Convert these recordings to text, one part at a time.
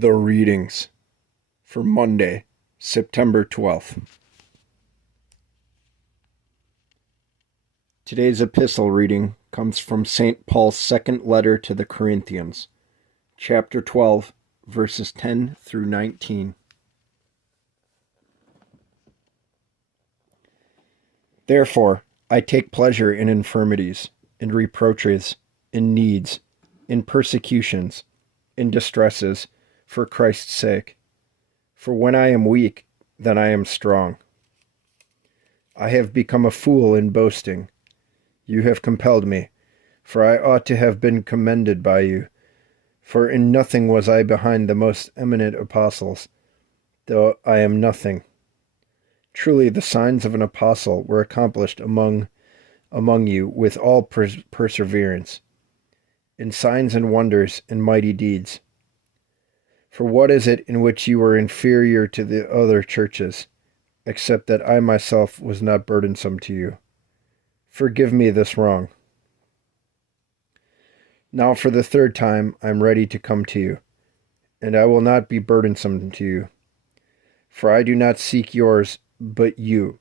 The readings for Monday, September 12th. Today's epistle reading comes from St. Paul's second letter to the Corinthians, chapter 12, verses 10 through 19. Therefore, I take pleasure in infirmities, in reproaches, in needs, in persecutions, in distresses, for Christ's sake. For when I am weak, then I am strong. I have become a fool in boasting. You have compelled me, for I ought to have been commended by you. For in nothing was I behind the most eminent apostles, though I am nothing. Truly the signs of an apostle were accomplished among you with all perseverance, in signs and wonders and mighty deeds. For what is it in which you were inferior to the other churches, except that I myself was not burdensome to you? Forgive me this wrong. Now for the third time I am ready to come to you, and I will not be burdensome to you. For I do not seek yours, but you.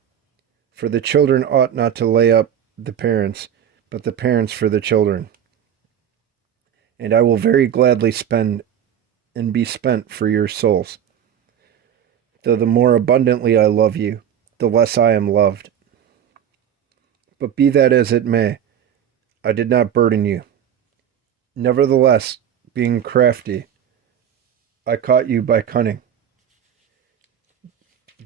For the children ought not to lay up the parents, but the parents for the children. And I will very gladly spend and be spent for your souls. Though the more abundantly I love you, the less I am loved. But be that as it may, I did not burden you. Nevertheless, being crafty, I caught you by cunning.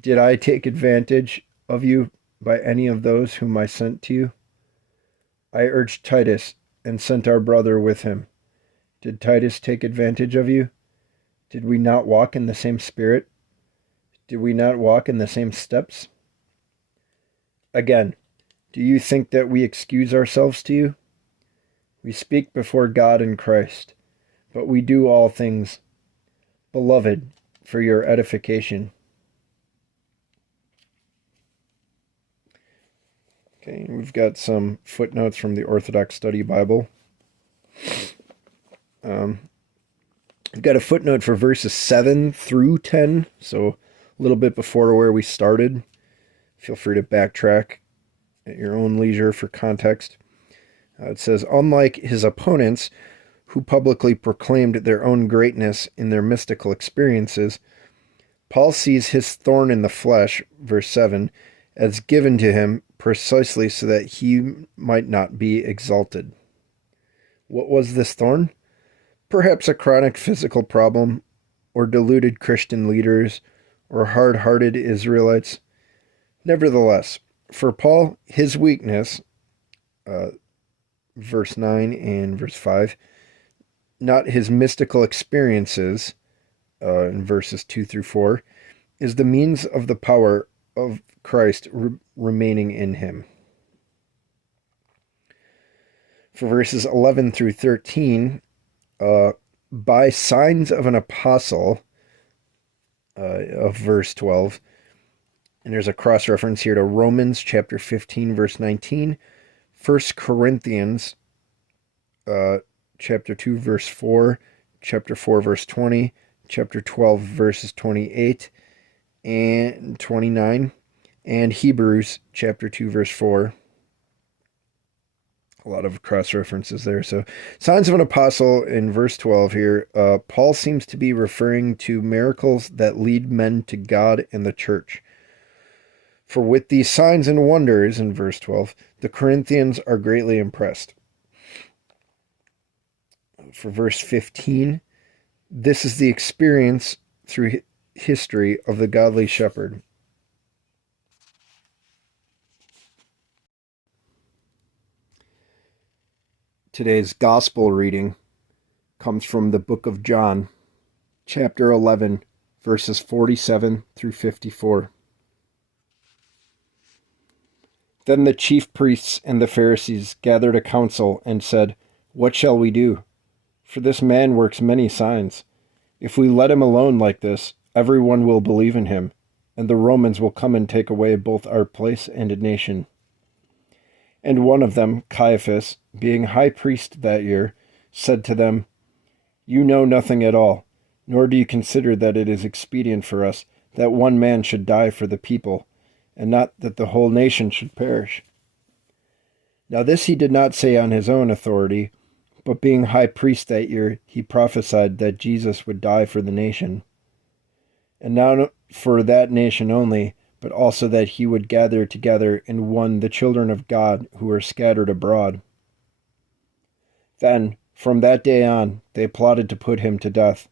Did I take advantage of you by any of those whom I sent to you? I urged Titus and sent our brother with him. Did Titus take advantage of you? Did we not walk in the same spirit? Did we not walk in the same steps? Again, do you think that we excuse ourselves to you? We speak before God and Christ, but we do all things, beloved, for your edification. Okay, we've got some footnotes from the Orthodox Study Bible. We've got a footnote for verses 7 through 10, so a little bit before where we started. Feel free to backtrack at your own leisure for context. It says, unlike his opponents, who publicly proclaimed their own greatness in their mystical experiences, Paul sees his thorn in the flesh, verse 7, as given to him precisely so that he might not be exalted. What was this thorn? Perhaps a chronic physical problem, or deluded Christian leaders, or hard-hearted Israelites. Nevertheless, for Paul, his weakness, verse 9 and verse 5, not his mystical experiences, in verses 2 through 4, is the means of the power of Christ remaining in him. For verses 11 through 13, by signs of an apostle, of verse 12, and there's a cross-reference here to Romans chapter 15, verse 19, 1 Corinthians chapter 2, verse 4, chapter 4, verse 20, chapter 12, verses 28 and 29, and Hebrews chapter 2, verse 4. A lot of cross-references there. So, signs of an apostle in verse 12 here. Paul seems to be referring to miracles that lead men to God and the church. For with these signs and wonders, in verse 12, the Corinthians are greatly impressed. For verse 15, this is the experience through history of the godly shepherd. Today's gospel reading comes from the book of John, chapter 11, verses 47 through 54. Then the chief priests and the Pharisees gathered a council and said, "What shall we do? For this man works many signs. If we let him alone like this, everyone will believe in him, and the Romans will come and take away both our place and nation." And one of them, Caiaphas, being high priest that year, said to them, "You know nothing at all, Nor do you consider that it is expedient for us that one man should die for the people, and not that the whole nation should perish. Now this he did not say on his own authority, but being high priest that year, he prophesied that Jesus would die for the nation. And not for that nation only, but also that he would gather together in one the children of God who were scattered abroad. Then, from that day on, they plotted to put him to death.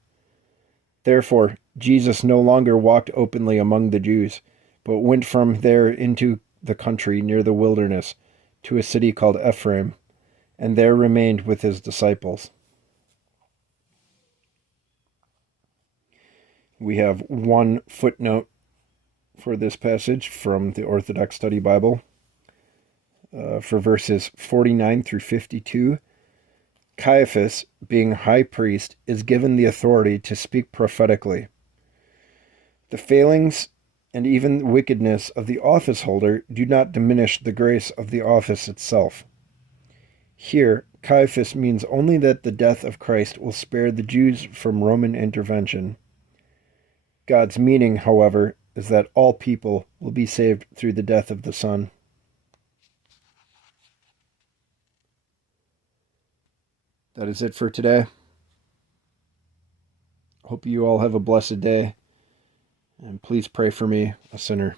Therefore, Jesus no longer walked openly among the Jews, but went from there into the country near the wilderness, to a city called Ephraim, and there remained with his disciples. We have one footnote for this passage from the Orthodox Study Bible. For verses 49 through 52, Caiaphas, being high priest, is given the authority to speak prophetically. The failings and even wickedness of the office holder do not diminish the grace of the office itself. Here, Caiaphas means only that the death of Christ will spare the Jews from Roman intervention. God's meaning, however, is that all people will be saved through the death of the Son. That is it for today. Hope you all have a blessed day, and please pray for me, a sinner.